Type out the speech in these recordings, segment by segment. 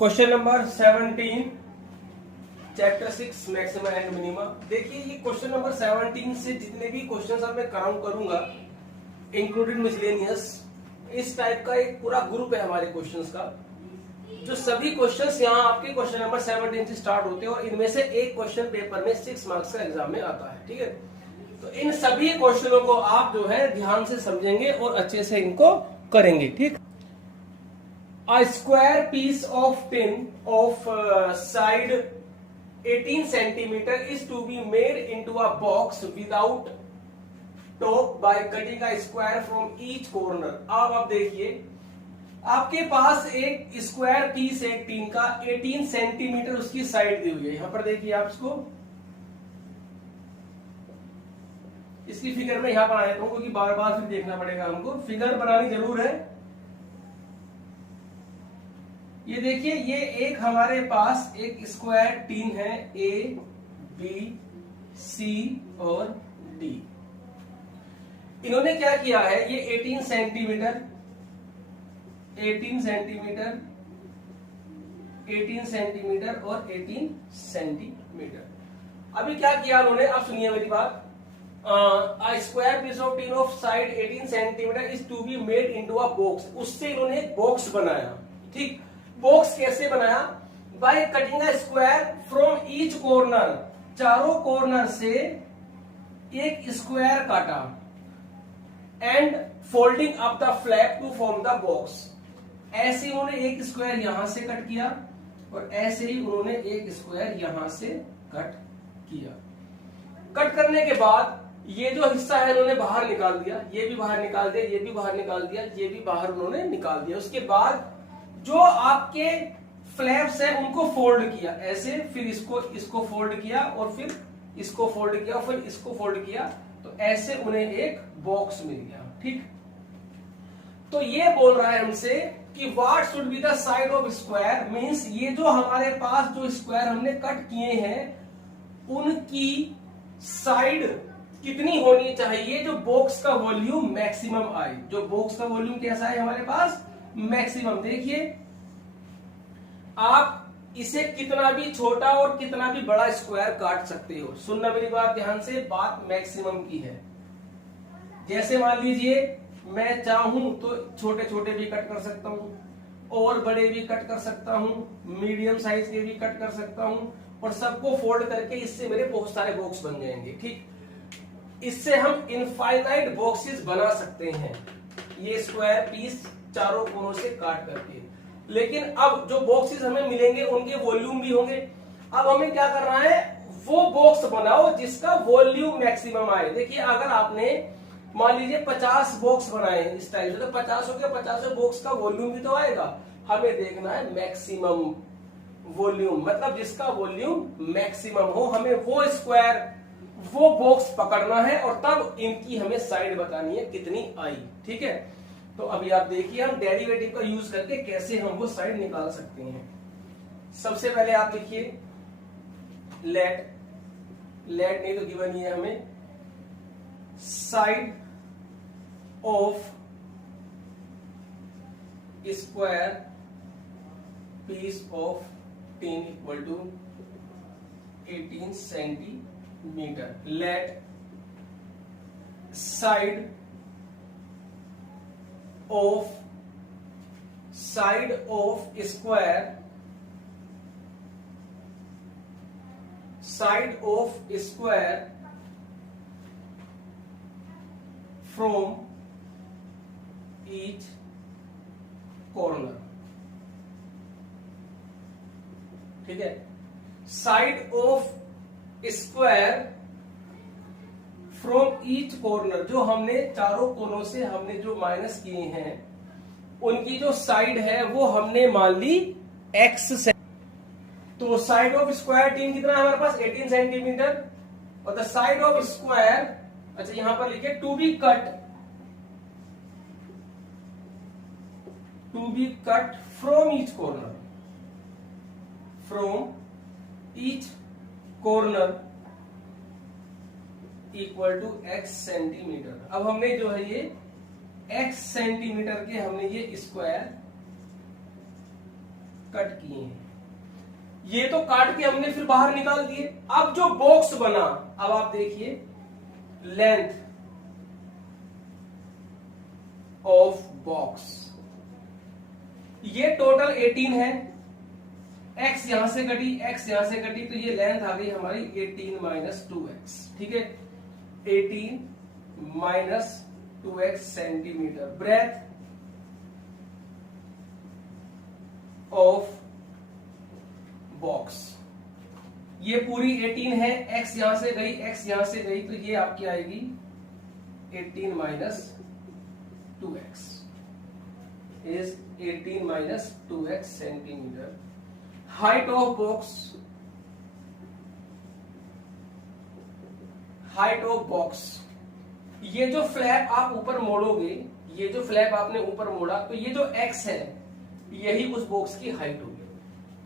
Question number 17 chapter 6 maxima and minima. देखिए ये question number 17 से जितने भी क्वेश्चंस अब मैं करूंगा इंक्लूडेड मिसलेनियस, इस टाइप का एक पूरा ग्रुप है हमारे क्वेश्चंस का। जो सभी क्वेश्चंस यहाँ आपके क्वेश्चन नंबर 17 से स्टार्ट होते हैं और इनमें से एक क्वेश्चन पेपर में 6 मार्क्स का एग्जाम में आता है। ठीक है, तो इन सभी क्वेश्चनों को आप जो है ध्यान से समझेंगे और अच्छे से इनको करेंगे। ठीक, a square piece of tin of side 18 centimeter is to be made into a box without top by cutting a square from each corner। अब आप देखिए आपके पास एक स्क्वायर पीस है टीन का, 18 सेंटीमीटर उसकी साइड दी हुई है। यहां पर देखिए आप इसकी फिगर में यहां बना देता हूं क्योंकि बार बार फिर देखना पड़ेगा हमको, फिगर बनानी जरूर है। ये देखिए ये एक हमारे पास एक स्क्वायर टीन है, ए बी सी और डी। इन्होंने क्या किया है, ये 18 सेंटीमीटर 18 सेंटीमीटर और 18 सेंटीमीटर। अभी क्या किया उन्होंने, अब सुनिए मेरी बात। Square piece of tin of side 18 centimetre is to be made into a box. उससे इन्होंने एक बॉक्स बनाया। ठीक, बॉक्स कैसे बनाया, by cutting a square from each corner, चारों कॉर्नर से एक स्क्वायर काटा, and folding up the flap to form the box. ऐसे उन्होंने एक स्क्वायर यहां से कट किया और ऐसे ही उन्होंने एक स्क्वायर यहां से कट किया। कट करने के बाद ये जो हिस्सा है उन्होंने बाहर निकाल दिया, ये भी बाहर निकाल दिया, ये भी बाहर निकाल दिया, ये भी बाहर उन्होंने निकाल दिया। उसके बाद जो आपके फ्लैप्स हैं उनको फोल्ड किया ऐसे, फिर इसको फोल्ड किया और फिर इसको फोल्ड किया और फिर इसको फोल्ड किया, तो ऐसे उन्हें एक बॉक्स मिल गया। ठीक, तो ये बोल रहा है हमसे कि what should be the side of square, means ये जो हमारे पास जो स्क्वायर हमने कट किए हैं उनकी साइड कितनी होनी चाहिए जो बॉक्स का वॉल्यूम मैक्सिमम आए। जो बॉक्स का वॉल्यूम कैसा है हमारे पास, मैक्सिमम। देखिए आप इसे कितना भी छोटा और कितना भी बड़ा स्क्वायर काट सकते हो। सुनना मेरी बात ध्यान से, बात मैक्सिमम की है। जैसे मान लीजिए मैं चाहूं तो छोटे छोटे भी कट कर सकता हूं और बड़े भी कट कर सकता हूं, मीडियम साइज के भी कट कर सकता हूं और सबको फोल्ड करके इससे मेरे बहुत सारे बॉक्स बन जाएंगे। ठीक, इससे हम इनफाइनाइट बॉक्सेस बना सकते हैं ये स्क्वायर पीस चारों कोनों से काट करके। लेकिन अब जो बॉक्सेस हमें मिलेंगे उनके वॉल्यूम भी होंगे। अब हमें क्या करना है, वो बॉक्स बनाओ जिसका वॉल्यूम मैक्सिमम आए। देखिए अगर आपने मान लीजिए 50 बॉक्स बनाए इस टाइप से, तो 50 के 50 बॉक्स का वॉल्यूम भी तो आएगा। हमें देखना है मैक्सिमम वॉल्यूम, मतलब जिसका वॉल्यूम मैक्सिमम हो, हमें वो स्क्वायर वो बॉक्स पकड़ना है और तब इनकी हमें साइड बतानी है कितनी आई। ठीक है, तो अभी आप देखिए हम डेरिवेटिव का यूज करके कैसे हम वो साइड निकाल सकते हैं। सबसे पहले आप लिखिए लेट नहीं तो गिवन ही है हमें, side of square piece of tin equal to 18 centimetre. Let side of square from each corner. ठीक है, side of square from each corner, जो हमने चारों कोनों से हमने जो माइनस किए हैं उनकी जो साइड है वो हमने मान ली एक्स से। तो साइड ऑफ स्क्वायर टीन कितना है हमारे पास, 18 सेंटीमीटर, और द साइड ऑफ स्क्वायर, अच्छा यहां पर लिखिए to be cut from each corner equal to x centimetre. अब हमने जो है ये x सेंटीमीटर के हमने ये स्क्वायर कट किए हैं। ये तो काट के हमने फिर बाहर निकाल दिए। अब जो बॉक्स बना, अब आप देखिए लेंथ ऑफ बॉक्स, ये टोटल 18 है। x यहां से कटी, x यहां से कटी, तो ये लेंथ आ गई हमारी 18 माइनस 2x। ठीक है, 18 minus 2x centimetre. Breadth of box, ये पूरी 18 है। x यहां से गई, x यहां से गई, तो ये आपकी आएगी 18 minus 2x is 18 minus 2x centimetre. Height of box, height of box, ये जो फ्लैप आप ऊपर मोड़ोगे, ये जो फ्लैप आपने ऊपर मोड़ा, तो ये जो x है यही उस बॉक्स की हाइट होगी।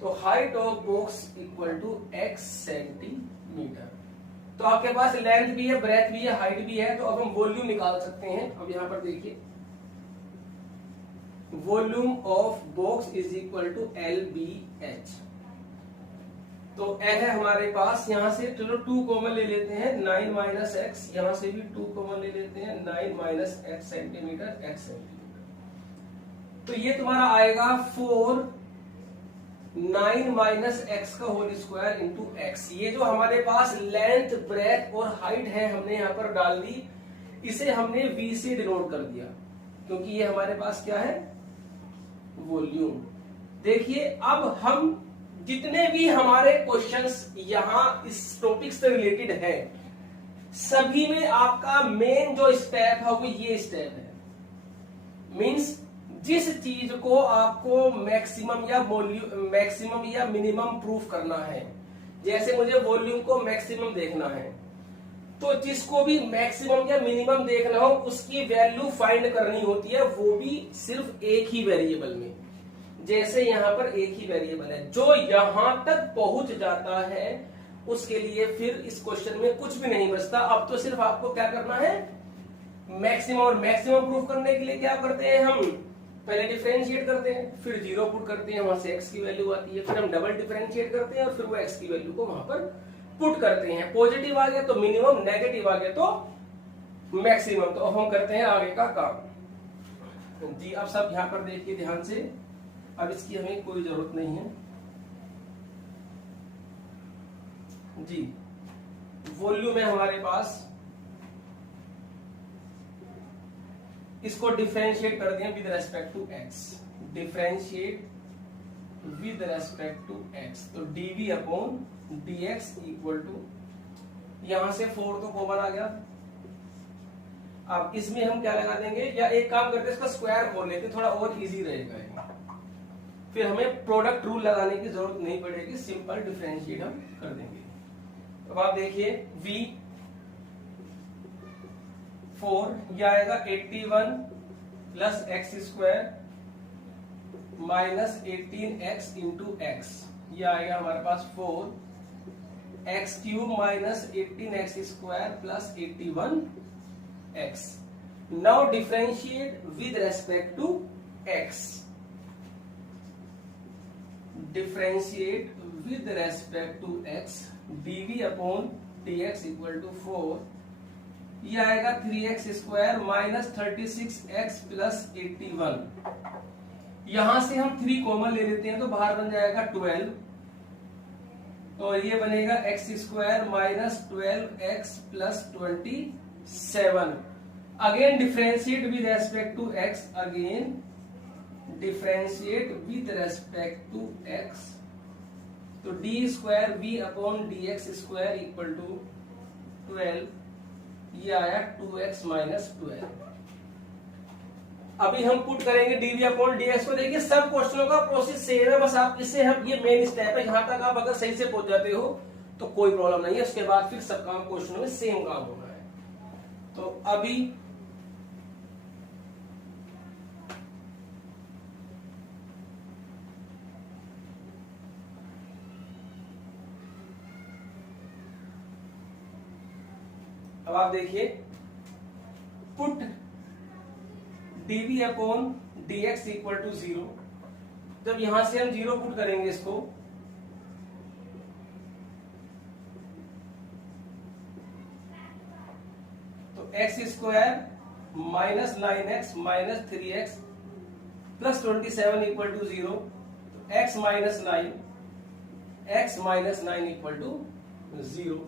तो height of box equal to x centimetre. तो आपके पास लेंथ भी है, ब्रेथ भी है, हाइट भी है, तो अब हम वॉल्यूम निकाल सकते हैं। अब यहां पर देखिए, volume of box is equal to LBH। तो L है हमारे पास, यहां से चलो 2 कॉमन ले लेते हैं, 9 माइनस एक्स, यहां से भी 2 कॉमन ले लेते हैं, 9 minus x centimetre, x centimetre. तो ये तुम्हारा आएगा 4 9 माइनस एक्स का होल स्क्वायर इंटू एक्स। ये जो हमारे पास लेंथ, ब्रेथ और हाइट है हमने यहां पर डाल दी, इसे हमने V से डिनोट कर दिया, क्योंकि ये हमारे पास क्या है, वॉल्यूम। देखिए अब हम जितने भी हमारे क्वेश्चंस यहां इस टॉपिक से रिलेटेड है, सभी में आपका मेन जो स्टेप है वो ये स्टेप है। मींस जिस चीज को आपको मैक्सिमम या मिनिमम प्रूफ करना है, जैसे मुझे वॉल्यूम को मैक्सिमम देखना है, तो जिसको भी मैक्सिमम या मिनिमम देखना हो उसकी वैल्यू फाइंड करनी होती है, वो भी सिर्फ एक ही वेरिएबल में। जैसे यहां पर एक ही वेरिएबल है, जो यहां तक पहुंच जाता है उसके लिए फिर इस क्वेश्चन में कुछ भी नहीं बचता। अब तो सिर्फ आपको क्या करना है, मैक्सिमम। और मैक्सिमम प्रूफ करने के लिए क्या करते हैं हम, पहले डिफरेंशिएट करते हैं, फिर 0 पुट करते हैं, वहां से x की वैल्यू आती है, फिर हम डबल डिफरेंशिएट करते हैं और फिर वो x की वैल्यू को वहां पर पुट करते हैं। पॉजिटिव आ गया तो मिनिमम, नेगेटिव आ गया तो मैक्सिमम। तो अब हम करते हैं आगे का काम जी। अब सब यहां पर देखिए ध्यान से, अब इसकी हमें कोई जरूरत नहीं है जी। वॉल्यूम है हमारे पास, इसको डिफरेंशिएट कर दिया with respect to x, differentiate with respect to x, तो dv upon dx equal to, यहां से 4 तो कॉमन आ गया। अब इसमें हम क्या लगा देंगे, या एक काम करते हैं इसका स्क्वायर खोल लेते, थोड़ा और इजी रहेगा, फिर हमें प्रोडक्ट रूल लगाने की जरूरत नहीं पड़ेगी, सिंपल डिफरेंशिएट हम कर देंगे। अब आप देखिए v 4, यह आएगा 81 plus x square minus 18x into x, यह आएगा हमारे पास 4x cube minus 18x square plus 81x। Now differentiate with respect to x, differentiate with respect to x, dv upon dx equal to 4, ये आएगा 3x square minus 36x plus 81। यहां से हम 3 common ले लेते हैं तो बाहर बन जाएगा 12, तो ये बनेगा x square minus 12x plus 27। Again differentiate with respect to x, again differentiate with respect to x, तो d square v upon d x square equal to 12, ये आया 2x माइनस 12। अभी हम पुट करेंगे dv अपॉन dx को। देखिए सब क्वेश्चनों का प्रोसेस सेम है, बस आप इससे हम, ये मेन स्टेप है, यहां तक आप अगर सही से पहुंच जाते हो तो कोई प्रॉब्लम नहीं है, उसके बाद फिर सब काम क्वेश्चनों में सेम काम होना है। तो अभी अब आप देखिए, put dv upon dx equal to 0, जब यहां से हम 0 पुट करेंगे इसको, तो x square minus 9x minus 3x plus 27 equal to 0, तो x माइनस 9 इक्वल टू 0।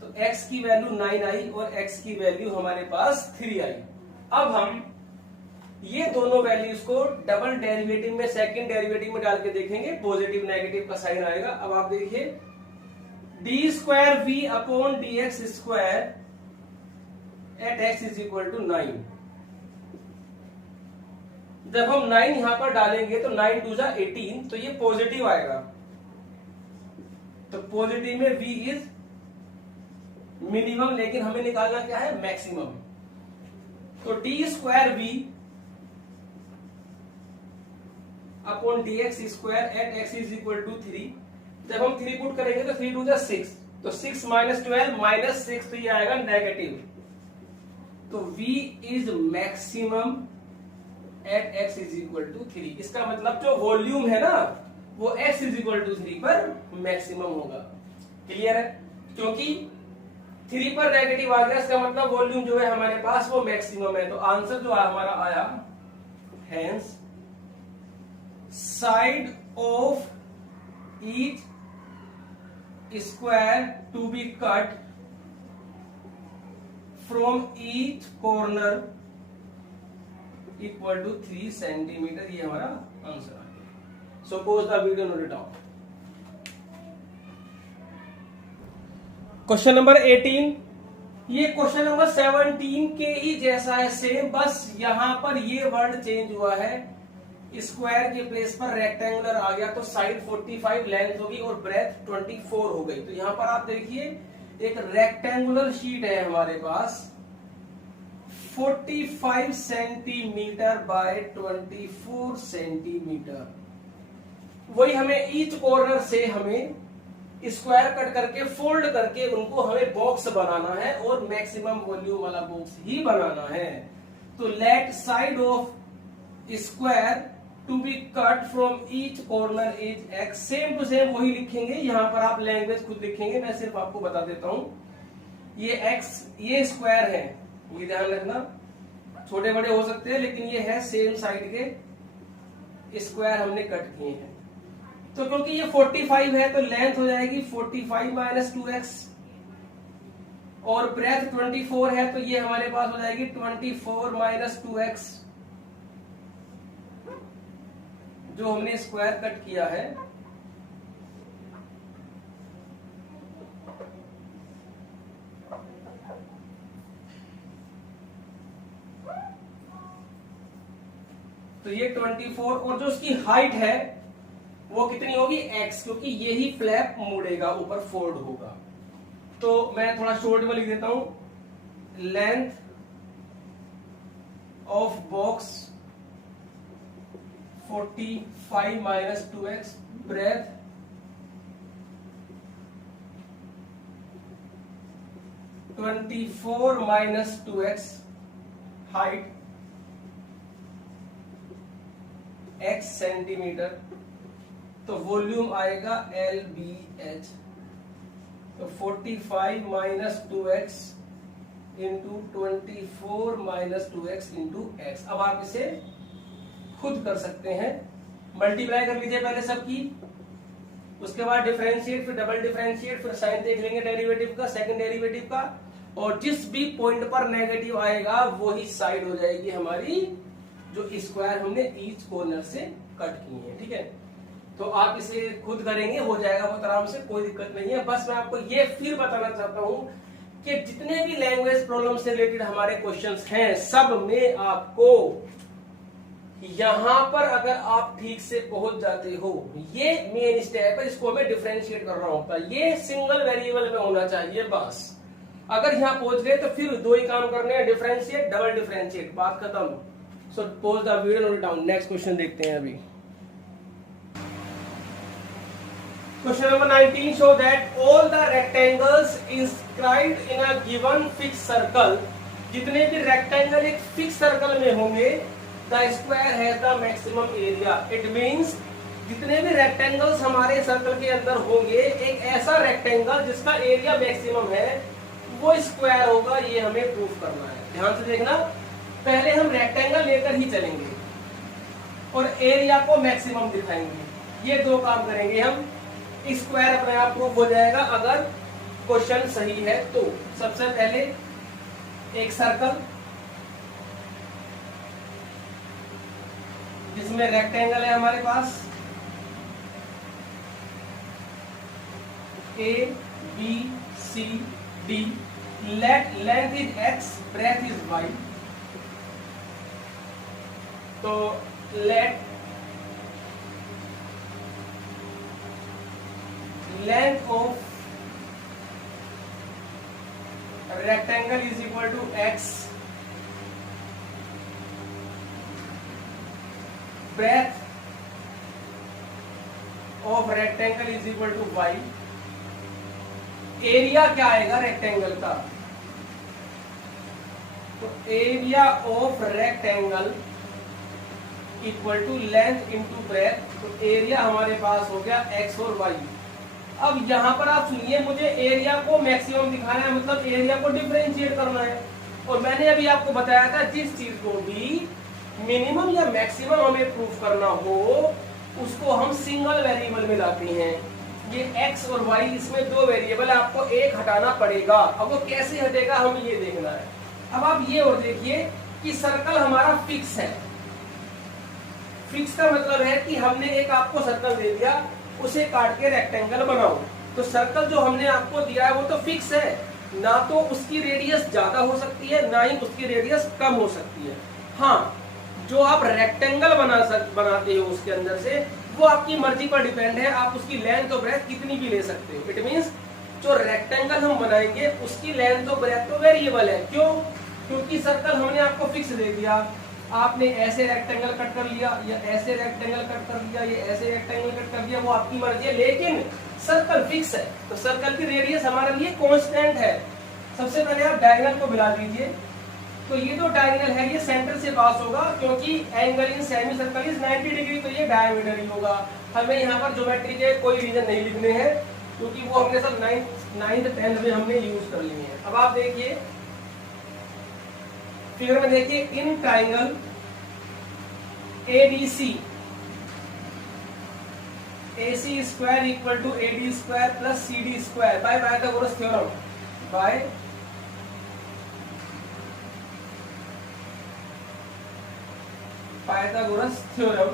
तो x की वैल्यू 9 आई और x की वैल्यू हमारे पास 3 आई। अब हम ये दोनों वैल्यूज को डबल डेरिवेटिव में, सेकंड डेरिवेटिव में डाल के देखेंगे, पॉजिटिव नेगेटिव का साइन आएगा। अब आप देखिए d square v upon d x square at x is equal to 9। जब हम 9 यहां पर डालेंगे तो 9 टू जा 18, तो ये पॉजिटिव आएगा। तो पॉजिटिव में v इज मिनिमम, लेकिन हमें निकालना क्या है, मैक्सिमम। तो d square v upon d x square at x is equal to 3। जब हम 3 पुट करेंगे तो 3 टू जा 6, तो 6 माइनस 12 माइनस 6, तो ये आएगा नेगेटिव। तो v is maximum at x is equal to 3। इसका मतलब जो वॉल्यूम है ना वो x इज इक्वल टू 3 पर मैक्सिमम होगा। क्लियर है? क्योंकि 3 पर नेगेटिव आ गया, इसका मतलब वॉल्यूम जो है हमारे पास वो मैक्सिमम है। तो आंसर जो हमारा आया, hence side of each square to be cut from each corner equal to 3 centimetre. ये हमारा आंसर है। So pause the video, note it down. Question number 18, ये क्वेश्चन नंबर 17 के ही जैसा है सेम, बस यहां पर ये वर्ड चेंज हुआ है। स्क्वायर के प्लेस पर रेक्टेंगुलर आ गया, तो साइड 45 लेंथ होगी और ब्रेथ 24 हो गई। तो यहां पर आप देखिए एक रेक्टेंगुलर शीट है हमारे पास 45 सेंटीमीटर बाय 24 सेंटीमीटर। वही हमें ईच कॉर्नर से हमें स्क्वायर कट करके फोल्ड करके उनको हमें बॉक्स बनाना है और मैक्सिमम वॉल्यूम वाला बॉक्स ही बनाना है। तो let side of square to be cut from each corner is x. Same to same वही लिखेंगे, यहां पर आप लैंग्वेज खुद लिखेंगे, मैं सिर्फ आपको बता देता हूं। ये एक्स, ये स्क्वायर है, ये ध्यान रखना, छोटे बड़े हो सकते हैं, लेकिन ये है सेम साइड के स्क्वायर हमने कट किए हैं। तो क्योंकि ये 45 है तो लेंथ हो जाएगी 45 माइनस 2x और ब्रेथ 24 है तो ये हमारे पास हो जाएगी 24 माइनस 2x, जो हमने स्क्वायर कट किया है। तो ये 24 और जो उसकी हाइट है वो कितनी होगी, x, क्योंकि यही फ्लैप मुड़ेगा, ऊपर फोल्ड होगा। तो मैं थोड़ा शॉर्ट में लिख देता हूं, length of box 45 minus 2x, breadth 24 minus 2x, height x centimetre. तो वॉल्यूम आएगा LBH। तो 45 minus 2x into 24 minus 2x into x। अब आप इसे खुद कर सकते हैं, मल्टीप्लाई कर लीजिए पहले सबकी, उसके बाद डिफरेंशिएट, फिर डबल डिफरेंशिएट, फिर साइन देख लेंगे डेरिवेटिव का, सेकंड डेरिवेटिव का, और जिस भी पॉइंट पर नेगेटिव आएगा वही साइड हो जाएगी हमारी जो स्क्वायर हमने ईच कॉर्नर से कट की है। ठीक है, तो आप इसे खुद करेंगे, हो जाएगा बहुत आराम से, कोई दिक्कत नहीं है। बस मैं आपको ये फिर बताना चाहता हूं कि जितने भी लैंग्वेज प्रॉब्लम से रिलेटेड हमारे क्वेश्चंस हैं, सब में आपको यहां पर अगर आप ठीक से पहुंच जाते हो, ये मेन स्टेप है, इसको हमें डिफरेंशिएट करना होता है, ये सिंगल वेरिएबल में होना चाहिए बस। अगर यहां पहुंच गए तो फिर दो ही काम करने हैं, डिफरेंशिएट, डबल डिफरेंशिएट, बात खत्म। So pause the video, note down. Next question देखते हैं अभी। Question number 19 show that all the rectangles inscribed in a given fixed circle, जितने भी रेक्टेंगल एक फिक्स सर्कल में होंगे, the square has the maximum area. It means जितने भी रेक्टेंगल्स हमारे सर्कल के अंदर होंगे, एक ऐसा रेक्टेंगल जिसका एरिया मैक्सिमम है वो स्क्वायर होगा, ये हमें प्रूफ करना है। ध्यान से देखना, पहले हम रेक्टेंगल लेकर ही चलेंगे और एरिया को मैक्सिमम दिखाएंगे। ये दो काम करेंगे हम, स्क्वायर अपने आप प्रूफ हो जाएगा अगर क्वेश्चन सही है तो। सबसे पहले एक सर्कल जिसमें रेक्टेंगल है हमारे पास A B C D, लेंथ इज x, ब्रेथ इज y। तो let length of rectangle is equal to x, breadth of rectangle is equal to y। Area क्या आएगा रेक्टेंगल का? तो area of rectangle equal to length into breadth. तो area हमारे पास हो गया x और y। अब यहां पर आप सुनिए, मुझे एरिया को मैक्सिमम दिखाना है, मतलब एरिया को डिफरेंशिएट करना है। और मैंने अभी आपको बताया था जिस चीज को भी मिनिमम या मैक्सिमम हमें प्रूफ करना हो उसको हम सिंगल वेरिएबल में लाते हैं। ये x और y, इसमें दो वेरिएबल है, आपको एक हटाना पड़ेगा। अब वो कैसे हटेगा हमें ये देखना है। अब आप ये और देखिए कि सर्कल हमारा फिक्स है। फिक्स का मतलब है कि हमने एक आपको सर्कल दे दिया, उसे काट के रेक्टेंगल बनाओ। तो सर्कल जो हमने आपको दिया है वो तो फिक्स है, ना तो उसकी रेडियस ज्यादा हो सकती है ना ही उसकी रेडियस कम हो सकती है। हाँ, जो आप रेक्टेंगल बनाते हो उसके अंदर से वो आपकी मर्जी पर डिपेंड है, आप उसकी लेंथ और ब्रेथ कितनी भी ले सकते हो। इट मींस जो रेक्टेंगल हम बनाएंगे उसकी लेंथ और ब्रेथ तो वेरिएबल है। क्यों? क्योंकि सर्कल हमने आपको फिक्स दे दिया। आपने ऐसे रेक्टेंगल कट कर लिया या ऐसे रेक्टेंगल कट कर लिया या ऐसे रेक्टेंगल कट कर लिया, वो आपकी मर्जी है, लेकिन सर्कल फिक्स है। तो सर्कल की रेडियस हमारे लिए कांस्टेंट है। सबसे पहले आप डायगोनल को मिला दीजिए। तो ये जो डायगोनल है ये सेंटर से पास होगा, क्योंकि angle in semi circle is 90 degree, तो ये डायमीटर ही होगा। हमें यहाँ पर ज्योमेट्री के कोई रीजन नहीं लिखने हैं, क्योंकि वो हमने सब 9th 10th में हमने यूज कर लिए हैं। अब आप देखिए फिगर में, देखिए in triangle ADC, AC square equal to AD square plus CD square by Pythagoras theorem, by Pythagoras theorem.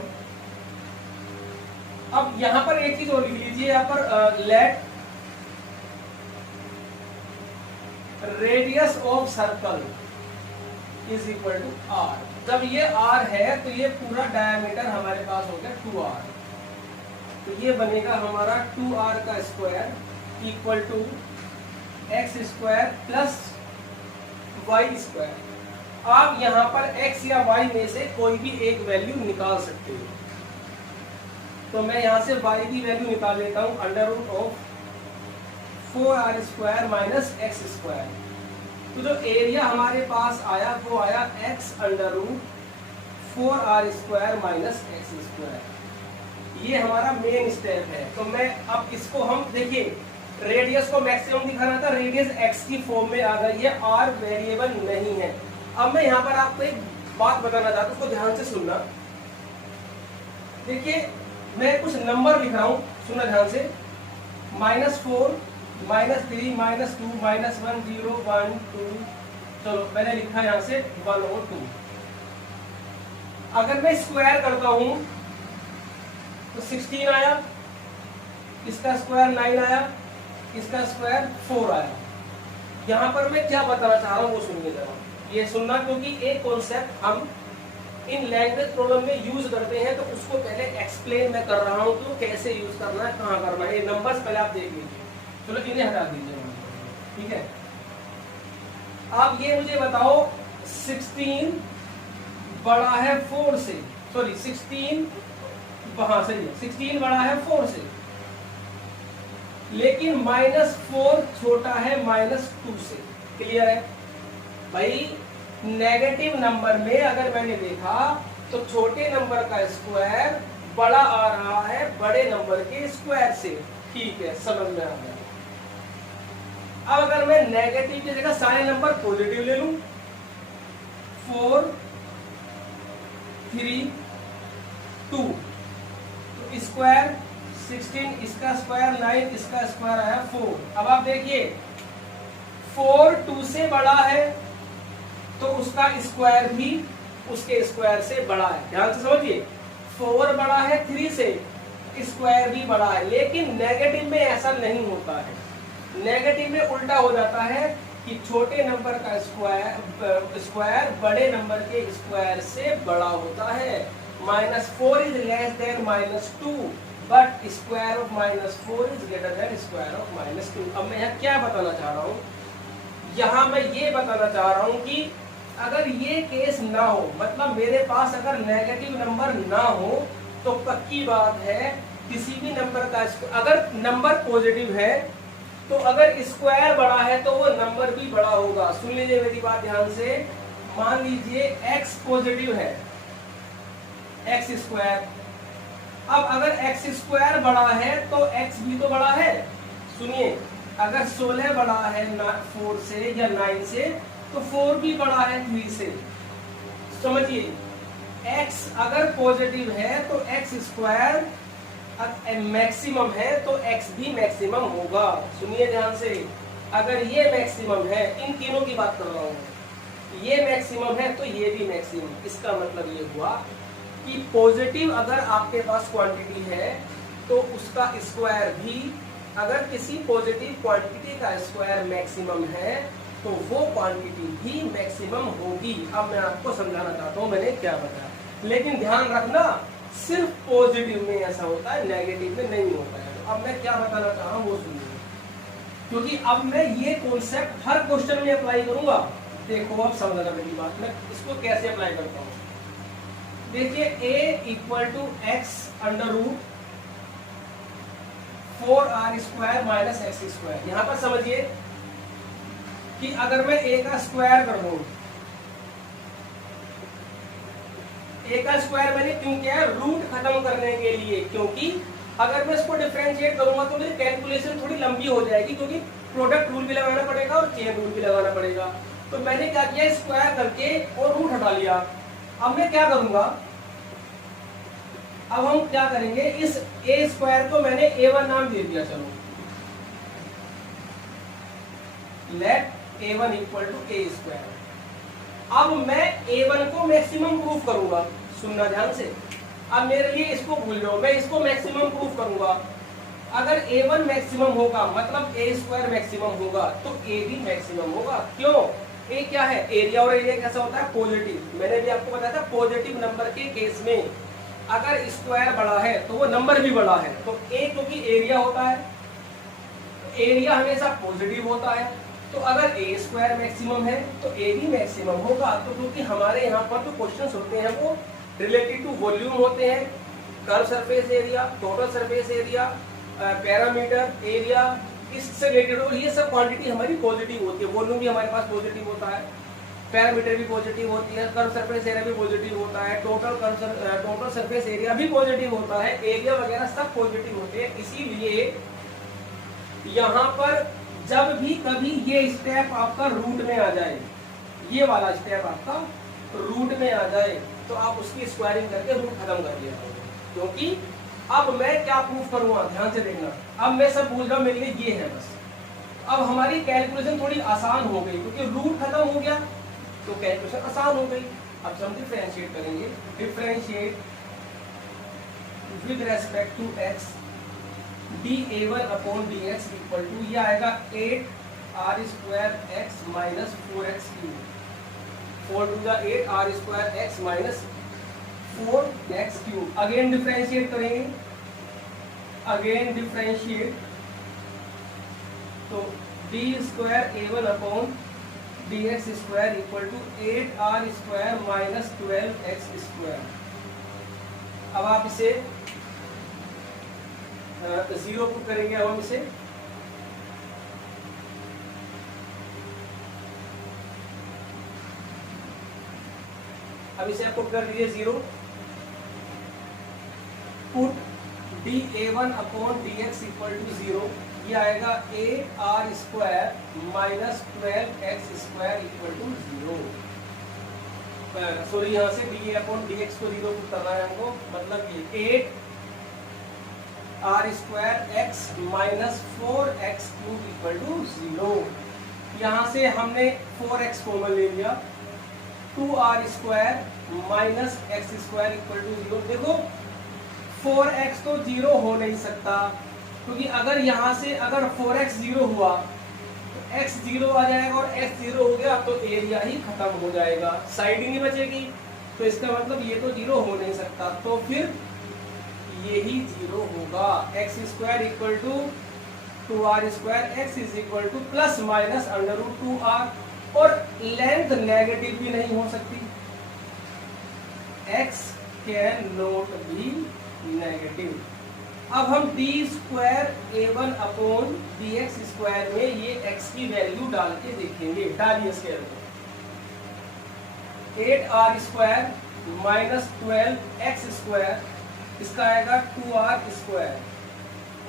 अब यहां पर एक चीज और लिख लीजिए, यहां पर let radius of circle is equal to r। जब ये r है तो ये पूरा डायमीटर हमारे पास हो गया 2r। तो ये बनेगा हमारा 2r का square equal to x square plus y square. आप यहाँ पर x या y में से कोई भी एक वैल्यू निकाल सकते हो। तो मैं यहाँ से y की वैल्यू निकाल लेता हूँ, under root of 4r square minus x square. तो जो एरिया हमारे पास आया वो आया x under root 4r square minus x square. ये हमारा मेन स्टेप है। तो मैं अब इसको हम देखिए, रेडियस को मैक्सिमम दिखाना था, रेडियस x की फॉर्म में आ गई है, r वेरिएबल नहीं है। अब मैं यहाँ पर आपको एक बात बताना चाहता हूँ, उसको ध्यान से सुनना। देखिए मैं कुछ नंबर लिख रहा हूँ, सुनना ध्यान से। -4, -3, -2, -1, 0, 1, 2। चलो मैंने लिखा यहाँ से 1 और 2। अगर मैं स्क्वायर करता हूँ तो 16 आया, इसका स्क्वायर 9 आया, इसका स्क्वायर 4 आया। यहाँ पर मैं क्या बताना चाह रहा हूँ वो सुनिए जरा, ये सुनना, क्योंकि एक कॉन्सेप्ट हम इन लैंग्वेज प्रॉब्लम में यूज करते हैं, तो उसको पहले एक्सप्लेन मैं कर रहा हूँ तो कैसे यूज करना है, कहाँ करना है। ये नंबर्स पहले आप देख लीजिए। चलो इन्हें हटा दीजिए, ठीक है। आप ये मुझे बताओ 16 बड़ा है 4 से, सॉरी 16 वहां से 16 बड़ा है 4 से, लेकिन -4 छोटा है -2 से। क्लियर है भाई? नेगेटिव नंबर में अगर मैंने देखा तो छोटे नंबर का स्क्वायर बड़ा आ रहा है बड़े नंबर के स्क्वायर से। ठीक है, समझ में आ गया। अब अगर मैं नेगेटिव की जगह सारे नंबर पॉजिटिव ले लूं, 4 3 2, तो स्क्वायर 16, इसका स्क्वायर 9, इसका स्क्वायर आया 4। अब आप देखिए 4 2 से बड़ा है तो उसका स्क्वायर भी उसके स्क्वायर से बड़ा है। ध्यान से समझिए, 4 बड़ा है 3 से, स्क्वायर भी बड़ा है। लेकिन नेगेटिव में ऐसा नहीं होता है। नेगेटिव में उल्टा हो जाता है कि छोटे नंबर का स्क्वायर बड़े नंबर के स्क्वायर से बड़ा होता है। -4 is less than -2, but square of -4 is greater than square of -2। अब मैं यहाँ क्या बताना चाह रहा हूँ, यहाँ मैं ये बताना चाह रहा हूँ कि अगर ये केस ना हो, मतलब मेरे पास अगर नेगेटिव नंबर ना हो, तो पक्की बात है किसी भी नंबर का अगर नंबर पॉजिटिव है तो अगर स्क्वायर बड़ा है तो वो नंबर भी बड़ा होगा। सुन लीजिए मेरी बात ध्यान से। मान लीजिए x पॉजिटिव है, x स्क्वायर। अब अगर x स्क्वायर बड़ा है तो x भी तो बड़ा है। सुनिए, अगर 16 बड़ा है 4 से या 9 से, तो 4 भी बड़ा है 3 से। समझिए, x अगर पॉजिटिव है तो x स्क्वायर मैक्सिमम है तो x भी मैक्सिमम होगा। सुनिए ध्यान से, अगर ये मैक्सिमम है, इन तीनों की बात कर रहा हूँ, ये मैक्सिमम है तो ये भी मैक्सिमम। इसका मतलब ये हुआ कि पॉजिटिव अगर आपके पास क्वांटिटी है तो उसका स्क्वायर भी, अगर किसी पॉजिटिव क्वांटिटी का स्क्वायर मैक्सिमम है तो वो क्वांटिटी भी मैक्सिमम होगी। अब मैं आपको समझाना चाहता हूँ मैंने क्या बताया, लेकिन ध्यान रखना सिर्फ पॉजिटिव में ऐसा होता है, नेगेटिव में नहीं होता है। तो अब मैं क्या बताना चाह रहा हूँ वो सुनिए, क्योंकि अब मैं ये कॉन्सेप्ट हर क्वेश्चन में अप्लाई करूंगा। देखो अब समझना मेरी बात, मैं इसको कैसे अप्लाई करता हूँ। देखिए a = x √ 4r² - x²। यहां पर समझिए कि अगर मैं a का स्क्वायर कर दूं, a का स्क्वायर मैंने क्यों किया है, रूट खत्म करने के लिए। क्योंकि अगर मैं इसको डिफरेंशिएट करूंगा तो मेरी कैलकुलेशन थोड़ी लंबी हो जाएगी, क्योंकि प्रोडक्ट रूल भी लगाना पड़ेगा और चेन रूल भी लगाना पड़ेगा। तो मैंने क्या किया, स्क्वायर करके और रूट हटा लिया। अब मैं क्या करूंगा, अब हम क्या करेंगे, इस a² को मैंने a1 नाम दे दिया। चलो, लेट a1 = a²। अब मैं a1 को मैक्सिमम प्रूफ करूंगा। सुनना ध्यान से, अब मेरे लिए इसको भूल जाओ, मैं इसको मैक्सिमम प्रूफ करूंगा। अगर a1 मैक्सिमम होगा मतलब a² मैक्सिमम होगा, तो a भी मैक्सिमम होगा। क्यों? a क्या है, एरिया, और एरिया कैसा होता है, पॉजिटिव। मैंने भी आपको बताया था पॉजिटिव नंबर के केस में अगर स्क्वायर बड़ा है तो वो नंबर भी बड़ा है। तो a क्योंकि एरिया होता है, एरिया हमेशा पॉजिटिव होता है। तो अगर a² मैक्सिमम है तो a भी मैक्सिमम होगा। तो क्योंकि हमारे यहाँ पर जो क्वेश्चंस होते हैं वो रिलेटेड टू वॉल्यूम होते हैं, curve surface area, total surface area, parameter area, इससे रिलेटेड, और ये सब क्वांटिटी हमारी पॉजिटिव होती है। वॉल्यूम भी हमारे पास पॉजिटिव होता है, पैरामीटर भी पॉजिटिव होती है, कर्व सरफेस एरिया भी पॉजिटिव होता है, टोटल सरफेस एरिया भी पॉजिटिव होता है, एरिया वगैरह सब पॉजिटिव होते हैं। इसीलिए यहाँ पर जब भी कभी ये स्टेप आपका रूट में आ जाए, ये वाला स्टेप आपका रूट में आ जाए, तो आप उसकी स्क्वायरिंग करके रूट खत्म कर दिया। क्योंकि अब मैं क्या प्रूफ करूंगा, ध्यान से देखना। अब मैं सब भूल रहा हूं, मेरे लिए ये है बस। अब हमारी कैलकुलेशन थोड़ी आसान हो गई, क्योंकि रूट खत्म हो गया तो कैलकुलेशन आसान हो गई। अब हम डिफरेंशिएट करेंगे, differentiate with respect to x dA1/dx = ये आएगा 8r² x - 4x³। 4 × 8 r² x - 4x³। Again differentiate करेंगे, अगेन डिफरेंशिएट, तो d² A1/dx² = 8r² - 12x²। अब आप इसे 0 पुट करेंगे। अब हम इसे आप पुट कर दीजिए 0। Put dA1 upon dx equal to 0, ये आएगा 8r square minus 12x square equal to 0। Sorry, यहाँ से dA अपॉन dx को 0 करना है हमको, मतलब ये 8r square x minus 4x cube equal to 0। यहाँ से हमने 4x कॉमन ले लिया, 2r square minus x square equal to 0। देखो 4x तो 0 हो नहीं सकता, क्योंकि अगर यहाँ से अगर 4x 0 हुआ तो x 0 आ जाएगा, और x 0 हो गया तो एरिया ही खत्म हो जाएगा, साइड ही नहीं बचेगी। तो इसका मतलब ये तो 0 हो नहीं सकता, तो फिर ये ही 0 होगा। X square equal to 2r square, x is equal to plus minus under root 2r, और लेंथ नेगेटिव भी नहीं हो सकती, x can not be negative. अब हम d square a1 upon dx square में ये x की वैल्यू डाल के देखेंगे। डालिए स्क्वायर को, 8r square minus 12x square, इसका आएगा 2r स्क्वायर,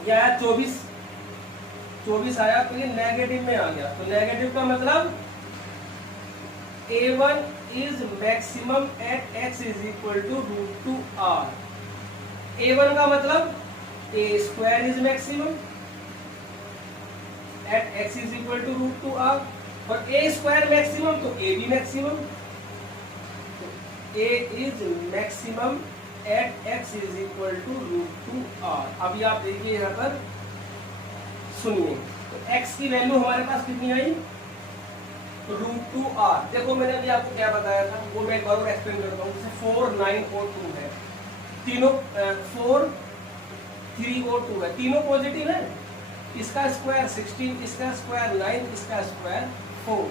यह आया 24 आया, तो ये नेगेटिव में आ गया। तो नेगेटिव का मतलब a1 is maximum at x is equal to root 2r। a1 का मतलब a square is maximum at x is equal to root 2r, और a स्क्वायर मैक्सिमम तो a भी मैक्सिमम, तो a is maximum at x is equal to root 2r। अभी आप देखिए यहाँ पर, सुनिए, तो x की वैल्यू हमारे पास कितनी आई, रूट 2r। देखो मैंने अभी आपको क्या बताया था, वो मैं एक बार और एक्सप्लेन करता हूँ। जैसे 4, 9 और 2 है, तीनों 4, 3 और 2 है, तीनों पॉजिटिव है। इसका स्क्वायर 16, इसका स्क्वायर 9, इसका स्क्वायर 4।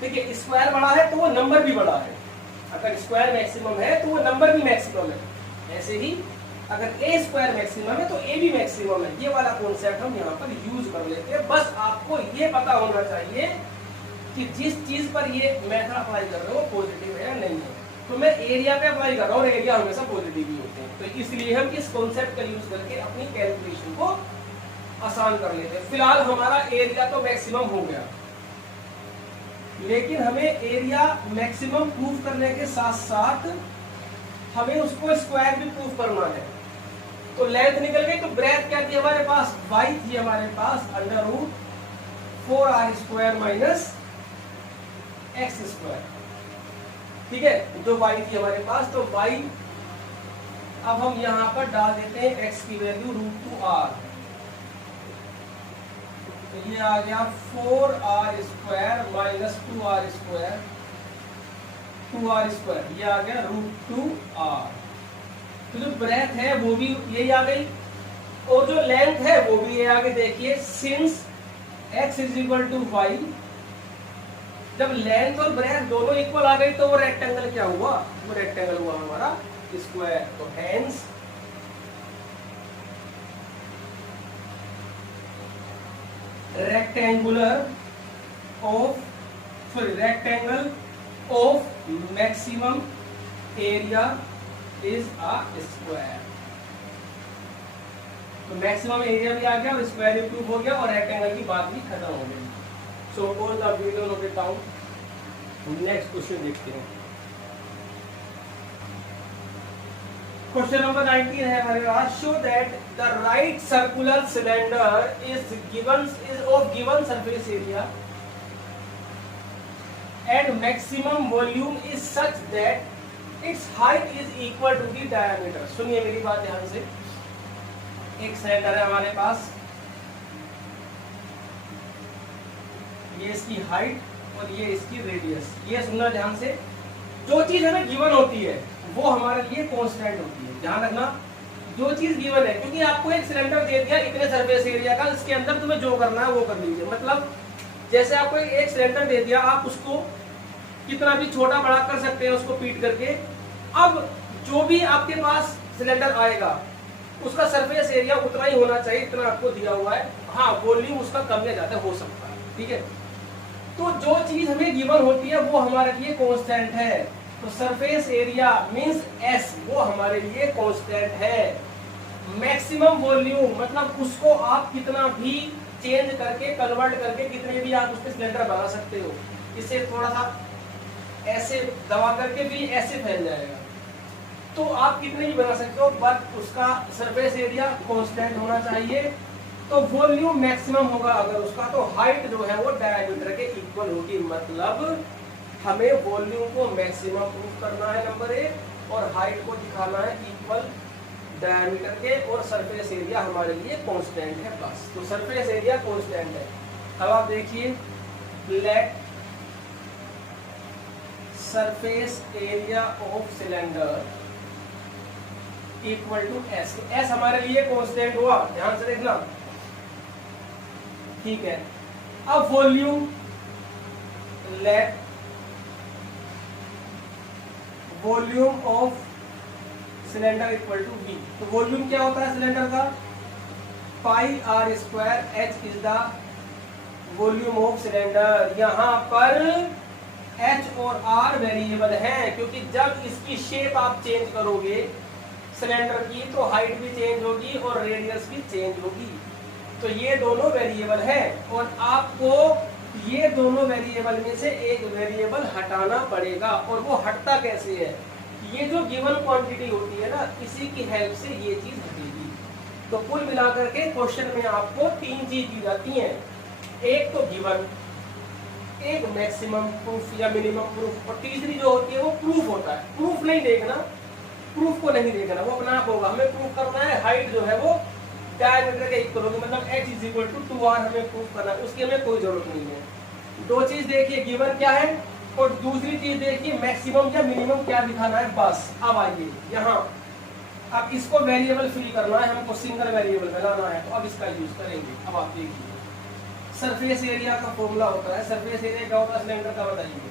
देखिए स्क्वायर बड़ा है तो वो नंबर भी बड़ा है, अगर स्क्वायर मैक्सिमम है तो वो नंबर भी मैक्सिमम है। ऐसे ही अगर ए स्क्वायर मैक्सिमम है तो ए भी मैक्सिमम है। ये वाला कॉन्सेप्ट हम यहाँ पर यूज कर लेते हैं। बस आपको ये पता होना चाहिए कि जिस चीज पर ये मेथड अप्लाई कर रहे हो पॉजिटिव है या नहीं है। तो मैं एरिया पे अप्लाई कर रहा हूँ, एरिया हमेशा पॉजिटिव ही होते हैं, तो इसलिए हम इस कॉन्सेप्ट का यूज करके अपनी कैलकुलेशन को आसान कर लेते हैं। फिलहाल हमारा एरिया तो मैक्सिमम हो गया, लेकिन हमें एरिया मैक्सिमम प्रूव करने के साथ साथ हमें उसको स्क्वायर भी प्रूव करना है। तो लेंथ निकल गई, तो ब्रेथ क्या थी हमारे पास, y थी हमारे पास under root 4r square minus x square. ठीक है, जो y थी हमारे पास, तो y अब हम यहां पर डाल देते हैं x की वैल्यू रूट 2r, तो ये आ गया 4r square minus 2r square, 2r square, ये आ गया रूट 2r। तो जो ब्रेथ है वो भी यही आ गई, और जो लेंथ है वो भी ये आगे देखिए, since x is equal to y, जब लेंथ और ब्रेथ दोनों इक्वल आ गई तो वो रेक्टेंगल क्या हुआ, वो रेक्टेंगल हुआ हमारा स्क्वायर। तो hence rectangular of maximum area is a square. तो मैक्सिमम एरिया भी आ गया और स्क्वायर भी प्रूव हो गया और रेक्टेंगल की बात भी खत्म हो गई। So all the video note it down. Next question देखते हैं। क्वेश्चन नंबर 19 है हमारे पास, show that the right circular cylinder is of given surface area and maximum volume is such that its height is equal to the diameter. सुनिए मेरी बात ध्यान से, एक सिलेंडर है हमारे पास, ये इसकी हाइट और ये इसकी रेडियस। ये सुनना ध्यान से, जो चीज हमें गिवन होती है वो हमारे लिए कांस्टेंट होती है। ध्यान रखना, जो चीज गिवन है, क्योंकि आपको एक सिलेंडर दे दिया इतने सरफेस एरिया का, इसके अंदर तुम्हें जो करना है वो कर लीजिए। मतलब जैसे आपको एक सिलेंडर दे दिया, आप उसको कितना भी छोटा बड़ा कर सकते हैं उसको पीट करके। अब जो भी आपके पास सिलेंडर आएगा उसका सरफेस एरिया उतना ही होना चाहिए, इतना आपको दिया हुआ है। हाँ, वॉल्यूम उसका कम या ज्यादा हो सकता है, ठीक है। तो जो चीज हमें गिवन होती है वो हमारे लिए कांस्टेंट है। तो सरफेस एरिया मींस एस वो हमारे लिए कांस्टेंट है। मैक्सिमम वॉल्यूम मतलब उसको आप कितना भी चेंज करके कन्वर्ट करके कितने भी आप उसके सिलेंडर बना सकते हो। इसे थोड़ा सा ऐसे दबा करके भी ऐसे फैल जाएगा, तो आप कितने भी बना सकते हो, बट उसका सरफेस एरिया कांस्टेंट होना चाहिए। तो वॉल्यूम मैक्सिमम होगा अगर उसका, तो हाइट जो है वो डायमीटर के इक्वल होगी। मतलब हमें वॉल्यूम को मैक्सिमम प्रूव करना है नंबर 1, और हाइट को दिखाना है इक्वल डायमीटर के, और सरफेस एरिया हमारे लिए कांस्टेंट है बस। तो सरफेस एरिया कांस्टेंट है। अब आप देखिए, let surface area of cylinder equal to S. S हमारे लिए कांस्टेंट हुआ, ध्यान से देखना, ठीक है। अब volume, let volume of cylinder equal to V. तो वॉल्यूम क्या होता है सिलेंडर का, pi r square, h is the volume of cylinder. यहां पर एच और आर वेरिएबल है, क्योंकि जब इसकी शेप आप चेंज करोगे सिलेंडर की, तो हाइट भी चेंज होगी और रेडियस भी चेंज होगी। तो ये दोनों वेरिएबल है, और आपको ये दोनों वेरिएबल में से एक वेरिएबल हटाना पड़ेगा। और वो हटता कैसे है, ये जो गिवन क्वांटिटी होती है ना, इसी की हेल्प से ये चीज हटेगी। तो कुल मिलाकर के क्वेश्चन में आपको 3 चीज दी जाती हैं, एक तो गिवन, एक मैक्सिमम प्रूफ या मिनिमम प्रूफ, और तीसरी जो होती है वो प्रूफ होता है। प्रूफ नहीं देखना, प्रूफ को नहीं देखना, वो अपना आप होगा। हमें प्रूफ करना है हाइट जो है वो डायमीटर के इक्वल होगी, मतलब h is equal to 2r हमें प्रूफ करना है, उसकी हमें कोई जरूरत नहीं है। दो चीज देखिए, गिवन क्या है, और दूसरी चीज देखिए मैक्सिमम या मिनिमम क्या दिखाना है, बस। अब आइए यहाँ, अब इसको वेरिएबल फिल करना है हमको, सिंगल वेरिएबल बनाना है, तो अब इसका यूज करेंगे। अब आप देखिए, सरफेस एरिया का फॉर्मूला होता है, सरफेस एरिया क्या होता है सिलेंडर का बताइए,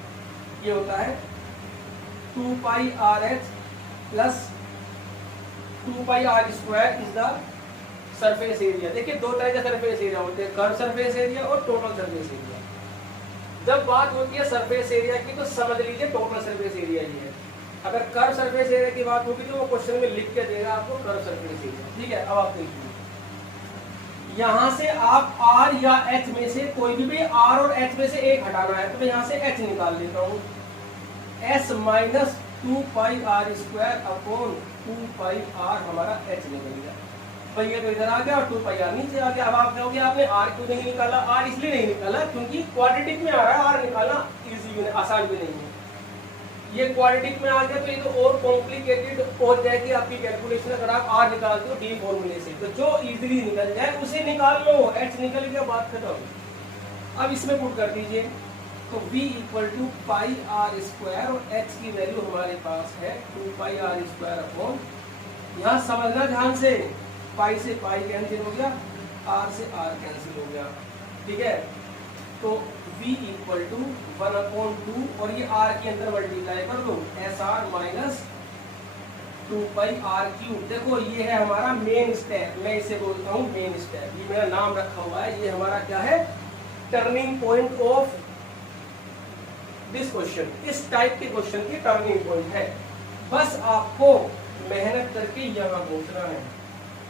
ये होता है 2 pi r h plus 2 pi r square is the surface area. देखिए दो तरह के सरफेस एरिया होते हैं, कर्व सरफेस एरिया और टोटल सरफेस एरिया। जब बात होती है सरफेस एरिया की, तो समझ लीजिए टोटल सरफेस एरिया ही है। अगर कर्व सरफेस एरिया की बात होगी तो वो क्वेश्चन में लिख के देगा आपको कर्व सरफेस एरिया, ठीक है। अब आप देखिए, यहां से आप r या h में से कोई भी r और h में से एक हटाना है, तो मैं यहां से h निकाल लेता हूं, s minus 2 pi r square upon 2 pi r हमारा h निकल गया। ये तो इधर आ गया और 2 पाई आर नीचे आ गया। अब आप कहोगे आपने r क्यों नहीं निकाला, r इसलिए नहीं निकाला क्योंकि क्वाड्रेटिक में आ रहा है, r निकालना इजी भी आसान भी नहीं है। ये क्वाड्रेटिक में आ गया तो ये तो और कॉम्प्लिकेटेड हो जाएगी आपकी कैलकुलेशन। अगर आप r निकालते हो डी फॉर्मूले से, तो जो इजीली निकल जाए उसे निकाल लो, h निकल गया, बात खत्म। अब इसमें पुट कर दीजिए, तो v equal to pi r square, और h की वैल्यू हमारे पास है 2 पाई आर स्क्वायर अपॉन, यहाँ समझना ध्यान से, पाई से पाई कैंसिल हो गया, r से r कैंसिल हो गया, ठीक है। तो v इक्वल टू 1/2, और ये r के अंदर मल्टीप्लाई कर दो, SR माइनस 2 पाई r क्यूब। देखो ये है हमारा मेन स्टेप, मैं इसे बोलता हूँ मेन स्टेप, ये मेरा नाम रखा हुआ है, ये हमारा क्या है, turning point of this question. इस टाइप के क्वेश्चन की टर्निंग पॉइंट है। बस आपको मेहनत करके यहाँ पहुंचना है।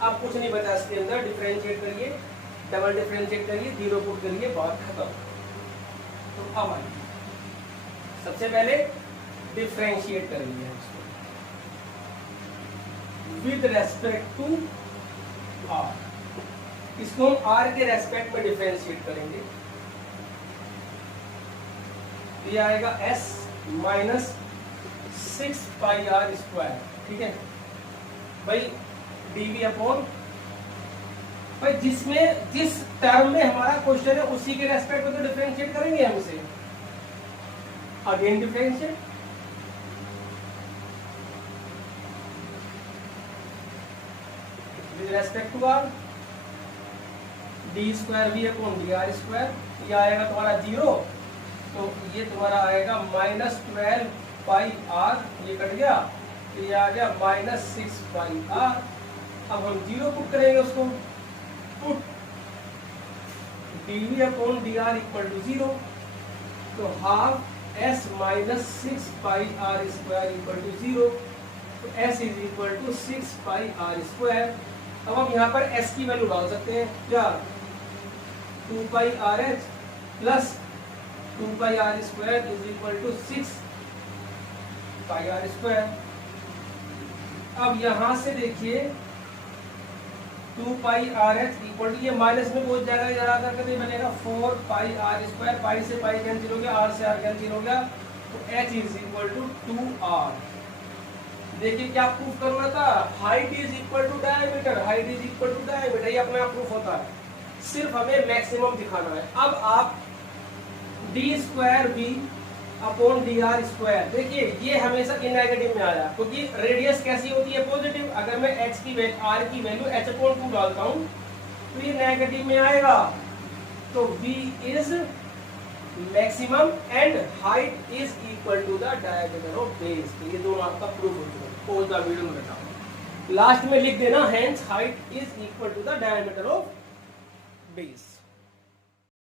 अब कुछ नहीं बचा इसके अंदर, डिफरेंशिएट करिए, डबल डिफरेंशिएट करिए, जीरो पुट करिए, बात खत्म। तो अब आइए, सबसे पहले डिफरेंशिएट करेंगे इसको विद रेस्पेक्ट टू r। इसको हम r के रेस्पेक्ट में डिफरेंशिएट करेंगे, ये आएगा s minus 6 pi r square, ठीक है भाई, dv अपॉन, भाई जिसमें जिस टर्म में हमारा क्वेश्चन है उसी के रेस्पेक्ट में तो डिफरेंशिएट करेंगे हम इसे। Again differentiate, with respect to r, d square v upon d r square, ये आएगा तुम्हारा 0, तो ये तुम्हारा आएगा माइनस 12 पाई आर, ये कट गया, तो ये आ गया माइनस 6 पाई आर। अब हम 0 पुट करेंगे उसको, put dv upon dr equal to 0, तो half s minus 6 pi r square equal to 0, तो s is equal to 6 pi r square. अब हम यहाँ पर s की वैल्यू डाल सकते हैं, क्या 2 pi r h plus 2 pi r square is equal to 6 pi r square. अब यहां से देखिए 2 pi r h equal to, ये माइनस में पहुंच जाएगा, इधर आकर के बनेगा 4 पाई आर स्क्वायर, पाई से पाई कैंसिल हो गया, आर से आर कैंसिल हो गया, तो h is equal to 2r। देखिए क्या प्रूफ करना था, height is equal to diameter, height is equal to diameter, ये अपने आप प्रूफ होता है, सिर्फ हमें मैक्सिमम दिखाना है। अब आप d square b upon d r square, देखिए ये हमेशा इननेगेटिव में आया, क्योंकि रेडियस कैसी होती है, पॉजिटिव। अगर मैं h की आर की वैल्यू h अपॉन 2 डालता हूं तो ये नेगेटिव में आएगा, तो v is maximum and height is equal to the diameter of base. तो ये दोनों आपका प्रूफ हो चुका है, पोज द वीडियो में बताओ, लास्ट में लिख देना, hence height is equal to the diameter of base.